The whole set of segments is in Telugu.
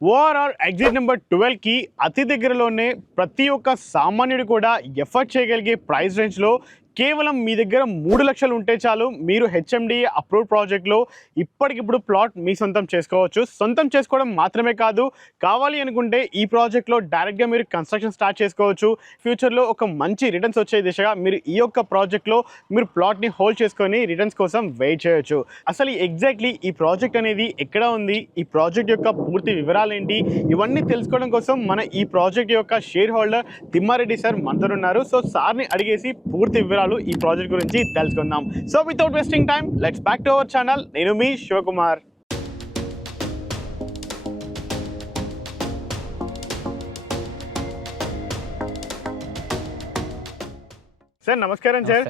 ఓవరాల్ ఎగ్జిట్ నెంబర్ 12కి అతి దగ్గరలోనే ప్రతి ఒక్క సామాన్యుడు కూడా ఎఫర్ట్ చేయగలిగే ప్రైస్ రేంజ్లో కేవలం మీ దగ్గర 3 లక్షలు ఉంటే చాలు మీరు హెచ్ఎండిఏ అప్రూవ్డ్ ప్రాజెక్ట్లో ఇప్పటికిప్పుడు ప్లాట్ మీ సొంతం చేసుకోవచ్చు. సొంతం చేసుకోవడం మాత్రమే కాదు, కావాలి అనుకుంటే ఈ ప్రాజెక్ట్లో డైరెక్ట్గా మీరు కన్స్ట్రక్షన్ స్టార్ట్ చేసుకోవచ్చు. ఫ్యూచర్లో ఒక మంచి రిటర్న్స్ వచ్చే దిశగా మీరు ఈ యొక్క ప్రాజెక్ట్లో మీరు ప్లాట్ని హోల్డ్ చేసుకొని రిటర్న్స్ కోసం వెయిట్ చేయొచ్చు. అసలు ఎగ్జాక్ట్లీ ఈ ప్రాజెక్ట్ అనేది ఎక్కడ ఉంది, ఈ ప్రాజెక్ట్ యొక్క పూర్తి వివరాలు ఏంటి, ఇవన్నీ తెలుసుకోవడం కోసం మన ఈ ప్రాజెక్ట్ యొక్క షేర్ హోల్డర్ తిమ్మారెడ్డి సార్ మనతో ఉన్నారు. సో సార్ని అడిగేసి పూర్తి వివరాలు ఈ ప్రాజెక్ట్ గురించి తెలుసుకుందాం. So without wasting time let's back to our channel. నేను మీ శివకుమార్. సార్ నమస్కారం సార్.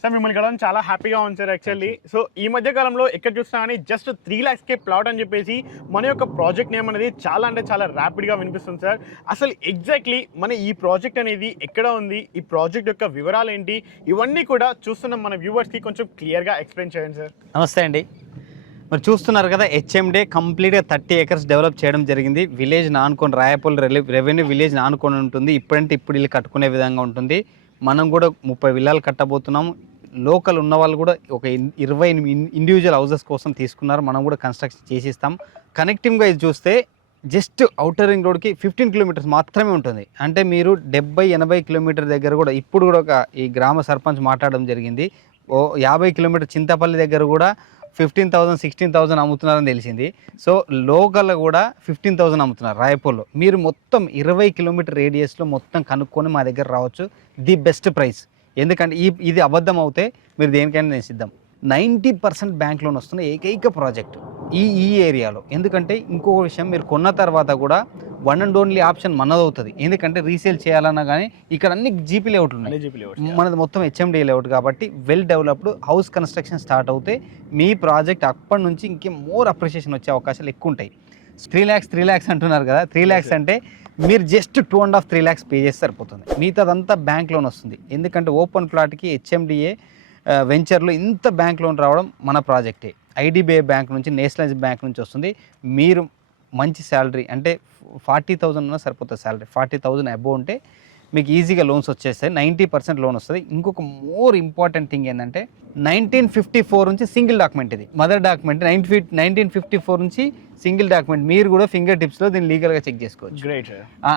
సార్ మిమ్మల్ని కలవడం చాలా హ్యాపీగా ఉంది సార్. యాక్చువల్లీ సో ఈ మధ్య కాలంలో ఎక్కడ చూసినా కానీ జస్ట్ 3 lakhsకే ప్లాట్ అని చెప్పేసి మన యొక్క ప్రాజెక్ట్ నేమ్ అనేది చాలా అంటే చాలా ర్యాపిడ్గా వినిపిస్తుంది సార్. అసలు ఎగ్జాక్ట్లీ మన ఈ ప్రాజెక్ట్ అనేది ఎక్కడ ఉంది, ఈ ప్రాజెక్ట్ యొక్క వివరాలు ఏంటి, ఇవన్నీ కూడా చూస్తున్న మన వ్యూవర్స్కి కొంచెం క్లియర్గా ఎక్స్ప్లెయిన్ చేయండి సార్. నమస్తే అండి. మరి చూస్తున్నారు కదా, హెచ్ఎండే కంప్లీట్గా 30 acres డెవలప్ చేయడం జరిగింది. విలేజ్ నానుకొని రాయపల్లి రెవెన్యూ విలేజ్ నానుకొని ఉంటుంది. ఇప్పుడు ఇల్లు కట్టుకునే విధంగా ఉంటుంది. మనం కూడా 30 విల్లాలు కట్టబోతున్నాము. లోకల్ ఉన్న వాళ్ళు కూడా ఒక 20 ఇండివిజువల్ హౌసెస్ కోసం తీసుకున్నారు. మనం కూడా కన్స్ట్రక్షన్ చేసిస్తాం. కనెక్టింగ్గా ఇది చూస్తే జస్ట్ ఔటర్ రింగ్ రోడ్కి 15 kilometers మాత్రమే ఉంటుంది. అంటే మీరు 70-80 kilometers దగ్గర కూడా ఇప్పుడు కూడా ఈ గ్రామ సర్పంచ్ మాట్లాడడం జరిగింది. 50 kilometers చింతపల్లి దగ్గర కూడా 15,000 16,000 అమ్ముతున్నారని తెలిసింది. సో లోకల్ కూడా 15,000 అమ్ముతున్నారు రాయపూర్లో. మీరు మొత్తం 20 kilometers రేడియస్లో మొత్తం కనుక్కొని మా దగ్గర రావచ్చు. The best price. ఎందుకంటే ఇది అబద్ధం అవుతే మీరు దేనికైనా నేను సిద్ధం. 90% బ్యాంక్ లోన్ వస్తున్న ఏకైక ప్రాజెక్ట్ ఈ ఏరియాలో. ఎందుకంటే ఇంకొక విషయం, మీరు కొన్న తర్వాత కూడా వన్ అండ్ ఓన్లీ ఆప్షన్ మనదవుతుంది. ఎందుకంటే రీసేల్ చేయాలన్నా కానీ ఇక్కడ అన్ని జీపీ లేఅవుట్లు ఉన్నాయి. మనది మొత్తం హెచ్ఎండి లేఅవుట్ కాబట్టి well developed house construction start అవుతే మీ ప్రాజెక్ట్ అప్పటి నుంచి ఇంకే మోర్ అప్రిషియేషన్ వచ్చే అవకాశాలు ఎక్కువ ఉంటాయి. 3 lakhs అంటున్నారు కదా, 3 lakhs అంటే మీరు జస్ట్ 2.5-3 lakhs పే చేస్తే సరిపోతుంది. మిగతాదంతా బ్యాంక్ లోన్ వస్తుంది. ఎందుకంటే ఓపెన్ ప్లాట్కి హెచ్ఎండిఏ వెంచర్లో ఇంత బ్యాంక్ లోన్ రావడం మన ప్రాజెక్టే. ఐడిబిఐ బ్యాంక్ నుంచి, నేషనలైజ్ బ్యాంక్ నుంచి వస్తుంది. మీరు మంచి శాలరీ అంటే 40,000 ఉన్నా సరిపోతుంది. శాలరీ 40,000 అబోవ్ ఉంటే మీకు ఈజీగా లోన్స్ వచ్చేస్తాయి. 90% లోన్ వస్తుంది. ఇంకొక మోర్ ఇంపార్టెంట్ థింగ్ ఏంటంటే 1954 నుంచి సింగిల్ డాక్యుమెంట్. ఇది మదర్ డాక్యుమెంట్. 1954 నుంచి సింగిల్ డాక్యుమెంట్. మీరు కూడా ఫింగర్ టిప్స్లో దీన్ని లీగల్గా చెక్ చేసుకోవచ్చు. గ్రేట్.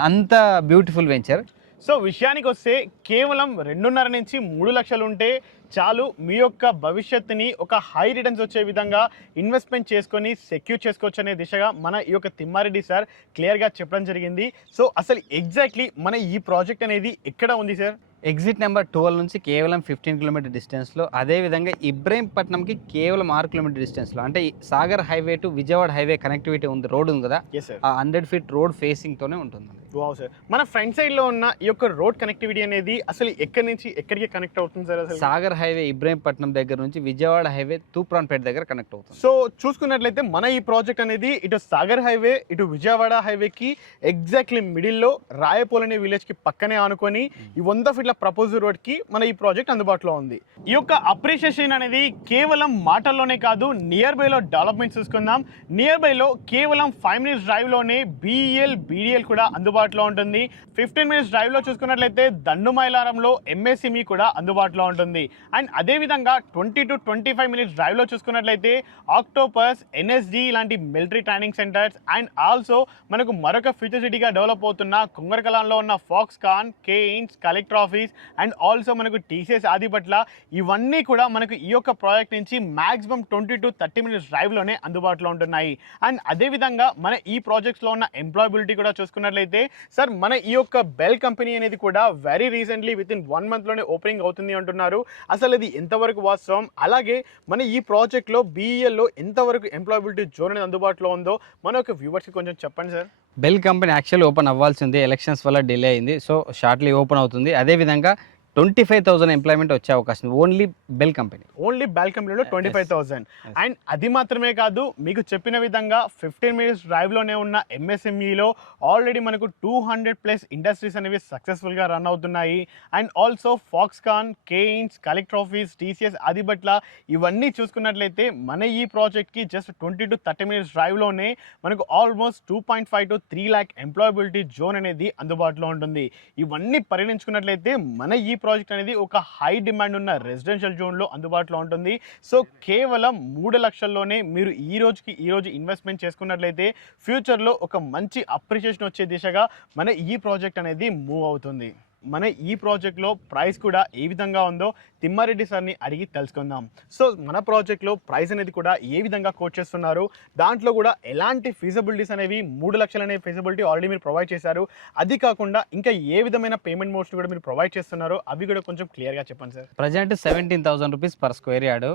అంత బ్యూటిఫుల్ వెంచర్. సో విషయానికి వస్తే కేవలం 2.5 నుంచి 3 లక్షలు ఉంటే చాలు మీ యొక్క భవిష్యత్తుని ఒక హై రిటర్న్స్ వచ్చే విధంగా ఇన్వెస్ట్మెంట్ చేసుకొని సెక్యూర్ చేసుకోవచ్చు అనే దిశగా మన ఈ యొక్క తిమ్మారెడ్డి సార్ క్లియర్గా చెప్పడం జరిగింది. సో అసలు ఎగ్జాక్ట్లీ మన ఈ ప్రాజెక్ట్ అనేది ఎక్కడ ఉంది సార్? ఎగ్జిట్ నెంబర్ 12 నుంచి కేవలం 15 kilometers డిస్టెన్స్లో, అదేవిధంగా ఇబ్రహీంపట్నంకి కేవలం 6 kilometers డిస్టెన్స్లో. అంటే Sagar highway to Vijayawada highway connectivity ఉంది, రోడ్ ఉంది కదా, ఆ 100 feet రోడ్ ఫేసింగ్తోనే ఉంటుంది. Wow sir. మన ఫ్రంట్ సైడ్లో ఉన్న ఈ యొక్క రోడ్ కనెక్టివిటీ అనేది అసలు ఎక్కడి నుంచి ఎక్కడికి కనెక్ట్ అవుతుంది సార్? అసలు సాగర్ హైవే ఇబ్రహీంపట్నం దగ్గర నుంచి విజయవాడ హైవే తూప్రాన్పేట దగ్గర కనెక్ట్ అవుతుంది. సో చూసుకున్నట్లయితే మన ఈ ప్రాజెక్ట్ అనేది ఇటు సాగర్ హైవే ఇటు విజయవాడ హైవేకి ఎగ్జాక్ట్లీ మిడిల్లో రాయపోల్ అనే విలేజ్కి పక్కనే ఆనుకొని ఈ 100 feet ప్రపోజల్ రోడ్ కి మన ఈ ప్రాజెక్ట్ అందుబాటులో ఉంది. ఈ యొక్క అప్రిషియేషన్ అనేది కేవలం మాటల్లోనే కాదు, నియర్ బై లో డెవలప్మెంట్ చూసుకుందాం. నియర్ బై లో కేవలం 5 minutes డ్రైవ్ లోనే BEL BDL కూడా అందుబాటులో ఉంటుంది. 15 minutes డ్రైవ్ లో చూసుకున్నట్లయితే దండుమైలారంలో MSME కూడా అందుబాటులో ఉంటుంది. అండ్ అదే విధంగా 20 to 25 minutes డ్రైవ్ లో చూసుకున్నట్లయితే ఆక్టోపస్, NSG ఇలాంటి military training centres and also మనకు మరొక ఫ్యూచర్ సిటీగా డెవలప్ అవుతున్న కుంగరకలాన్లో ఉన్న Foxconn, Kaynes, collector office and also మనకు TCS ఆదిపట్ల, ఇవన్నీ కూడా మనకు ఈ యొక్క ప్రాజెక్ట్ నుంచి మాక్సిమం 20 to 30 minutes డ్రైవ్లోనే అందుబాటులో ఉంటున్నాయి. అండ్ అదేవిధంగా మన ఈ ప్రాజెక్ట్స్లో ఉన్న ఎంప్లాయబిలిటీ కూడా చూసుకున్నట్లయితే సార్ మన ఈ యొక్క బెల్ కంపెనీ అనేది కూడా వెరీ రీసెంట్లీ వితిన్ 1 monthలోనే ఓపెనింగ్ అవుతుంది అంటున్నారు. అసలు ఇది ఎంతవరకు వాస్తవం, అలాగే మన ఈ ప్రాజెక్ట్లో BELలో ఎంతవరకు ఎంప్లాయబిలిటీ జోన్ అనేది అందుబాటులో ఉందో మన యొక్క వ్యూవర్స్కి కొంచెం చెప్పండి sir. Bell company actual open అవ్వాల్సింది, ఎలక్షన్స్ వల్ల డిలే అయింది. సో షార్ట్లీ ఓపెన్ అవుతుంది. అదేవిధంగా 25,000 ఎంప్లాయ్మెంట్ వచ్చే అవకాశం ఉంది ఓన్లీ బెల్ కంపెనీ. ఓన్లీ బాల్కనీలో 25,000. అండ్ అది మాత్రమే కాదు, మీకు చెప్పిన విధంగా 15 minutes డ్రైవ్లోనే ఉన్న MSMEలో ఆల్రెడీ మనకు 200+ ఇండస్ట్రీస్ అనేవి సక్సెస్ఫుల్గా రన్ అవుతున్నాయి. And also Foxconn, Kaynes, collector office, TCS, Adibatla ఇవన్నీ చూసుకున్నట్లయితే మన ఈ ప్రాజెక్ట్కి జస్ట్ 20 to 30 minutes డ్రైవ్లోనే మనకు almost 2.5 to 3 lakh employability zone అనేది అందుబాటులో ఉంటుంది. ఇవన్నీ పరిగణించుకున్నట్లయితే మన ఈ ప్రాజెక్ట్ అనేది ఒక హై డిమాండ్ ఉన్న రెసిడెన్షియల్ జోన్లో అందుబాటులో ఉంటుంది. సో కేవలం 3 లక్షల్లోనే మీరు ఈ రోజు ఇన్వెస్ట్మెంట్ చేసుకున్నట్లయితే ఫ్యూచర్లో ఒక మంచి అప్రిషియేషన్ వచ్చే దిశగా మన ఈ ప్రాజెక్ట్ అనేది మూవ్ అవుతుంది. మన ఈ ప్రాజెక్ట్లో ప్రైస్ కూడా ఏ విధంగా ఉందో తిమ్మారెడ్డి సార్ని అడిగి తెలుసుకుందాం. సో మన ప్రాజెక్ట్లో ప్రైస్ అనేది కూడా ఏ విధంగా కోట్ చేస్తున్నారు, దాంట్లో కూడా ఎలాంటి ఫీజిబిలిటీస్ అనేవి 3 లక్షలు అనే ఫీజిబిలిటీ ఆల్రెడీ మీరు ప్రొవైడ్ చేశారు, అది కాకుండా ఇంకా ఏ విధమైన పేమెంట్ మోడ్స్ కూడా మీరు ప్రొవైడ్ చేస్తున్నారో అవి కూడా కొంచెం క్లియర్గా చెప్పండి sir. Present 17,000 rupees per square yard,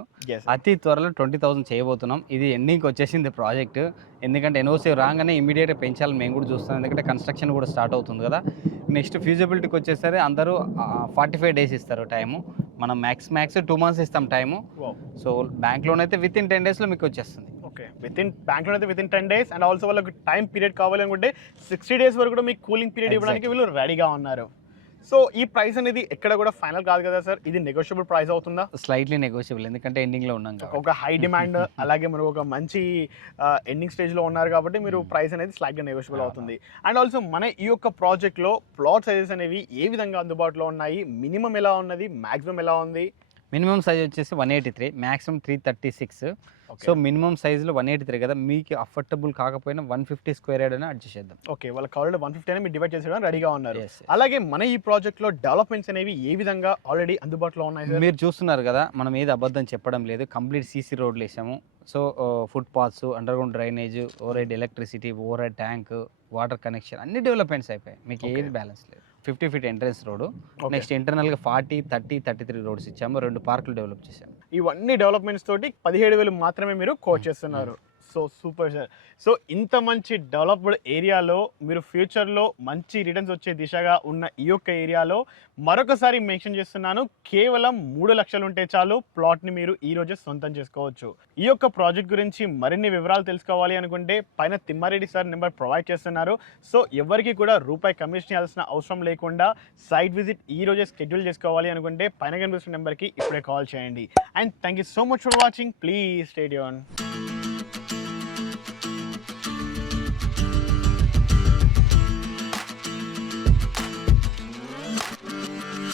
అతి త్వరలో 20,000 చేయబోతున్నాం. ఇది ఎండింగ్కి వచ్చేసింది ప్రాజెక్ట్, ఎందుకంటే NOC రాగానే ఇమీడియట్గా పెంచాలని మేము కూడా చూస్తాం, ఎందుకంటే కన్స్ట్రక్షన్ కూడా స్టార్ట్ అవుతుంది కదా. నెక్స్ట్ ఫ్యూజిబిలిటీకి వచ్చేసరి అందరూ 45 days ఇస్తారు టైము, మనం మ్యాక్స్ 2 months ఇస్తాం టైము. సో బ్యాంక్ లోన్ అయితే విత్ ఇన్ 10 days మీకు వచ్చేస్తుంది. ఓకే, బ్యాంక్ లోన్ అయితే with in 10 days. And also వాళ్ళకి టైం పీరియడ్ కావాలనుకుంటే 60 days వరకు కూడా మీకు కూలింగ్ పీరియడ్ ఇవ్వడానికి వీళ్ళు రెడీగా ఉన్నారు. సో ఈ ప్రైస్ అనేది ఎక్కడ కూడా ఫైనల్ కాదు కదా సార్, ఇది నెగోషియబుల్ ప్రైస్ అవుతుందా? స్లైట్లీ నెగోషియబుల్, ఎందుకంటే ఎండింగ్లో ఉన్నాం కాబట్టి. ఒక హై డిమాండ్ అలాగే మీరు ఒక మంచి ఎండింగ్ స్టేజ్లో ఉన్నారు కాబట్టి మీరు ప్రైస్ అనేది స్లైట్గా నెగోషియబుల్ అవుతుంది. అండ్ ఆల్సో మన ఈ యొక్క ప్రాజెక్ట్లో ప్లాట్ సైజెస్ అనేవి ఏ విధంగా అందుబాటులో ఉన్నాయి, మినిమం ఎలా ఉన్నది, మ్యాక్సిమం ఎలా ఉంది? మినిమం సైజ్ వచ్చేసి 183, మ్యాక్సిమం 336. సో మినిమం సైజులో 183 కదా, మీకు అఫోర్డబుల్ కాకపోయినా 150 స్క్వేర్ యార్డ్ అని అడ్జస్ట్ చేద్దాం. ఓకే, వాళ్ళ కావాలంటే 150 అని మీరు డివైడ్ చేసేయడం రెడీగా ఉన్నారు. అలాగే మన ఈ ప్రాజెక్ట్లో డెవలప్మెంట్స్ అనేవి ఏ విధంగా ఆల్రెడీ అందుబాటులో ఉన్నాయి? మీరు చూస్తున్నారు కదా, మనం ఏది అబద్ధం చెప్పడం లేదు, కంప్లీట్ CC రోడ్లు వేసాము. So foot paths, under ground drainage, over head electricity, over head tank, water connection అన్ని డెవలప్మెంట్స్ అయిపోయాయి, మీకు ఏది బ్యాలెన్స్ లేదు. 50 feet ఎంట్రన్స్ రోడ్, నెక్స్ట్ ఇంటర్నల్గా 40, 30, 33 రోడ్స్ ఇచ్చాము, 2 పార్కులు డెవలప్ చేశాము. ఇవన్నీ డెవలప్మెంట్స్ తోటి 17,000 మాత్రమే మీరు కోట్ చేస్తున్నారు. So super sir. సో ఇంత మంచి డెవలప్డ్ ఏరియాలో మీరు ఫ్యూచర్లో మంచి రిటర్న్స్ వచ్చే దిశగా ఉన్న ఈ యొక్క ఏరియాలో మరొకసారి మెన్షన్ చేస్తున్నాను, కేవలం 3 లక్షలు ఉంటే చాలు ప్లాట్ని మీరు ఈ రోజే సొంతం చేసుకోవచ్చు. ఈ యొక్క ప్రాజెక్ట్ గురించి మరిన్ని వివరాలు తెలుసుకోవాలి అనుకుంటే పైన తిమ్మారెడ్డి సార్ నెంబర్ ప్రొవైడ్ చేస్తున్నారు. సో ఎవరికి కూడా రూపాయి కమిషన్ ఇవ్వాల్సిన అవసరం లేకుండా సైట్ విజిట్ ఈ రోజే షెడ్యూల్ చేసుకోవాలి అనుకుంటే పైన కనిపిస్తున్న నెంబర్కి ఇప్పుడే కాల్ చేయండి. And thank you so much for watching. Please stay tuned.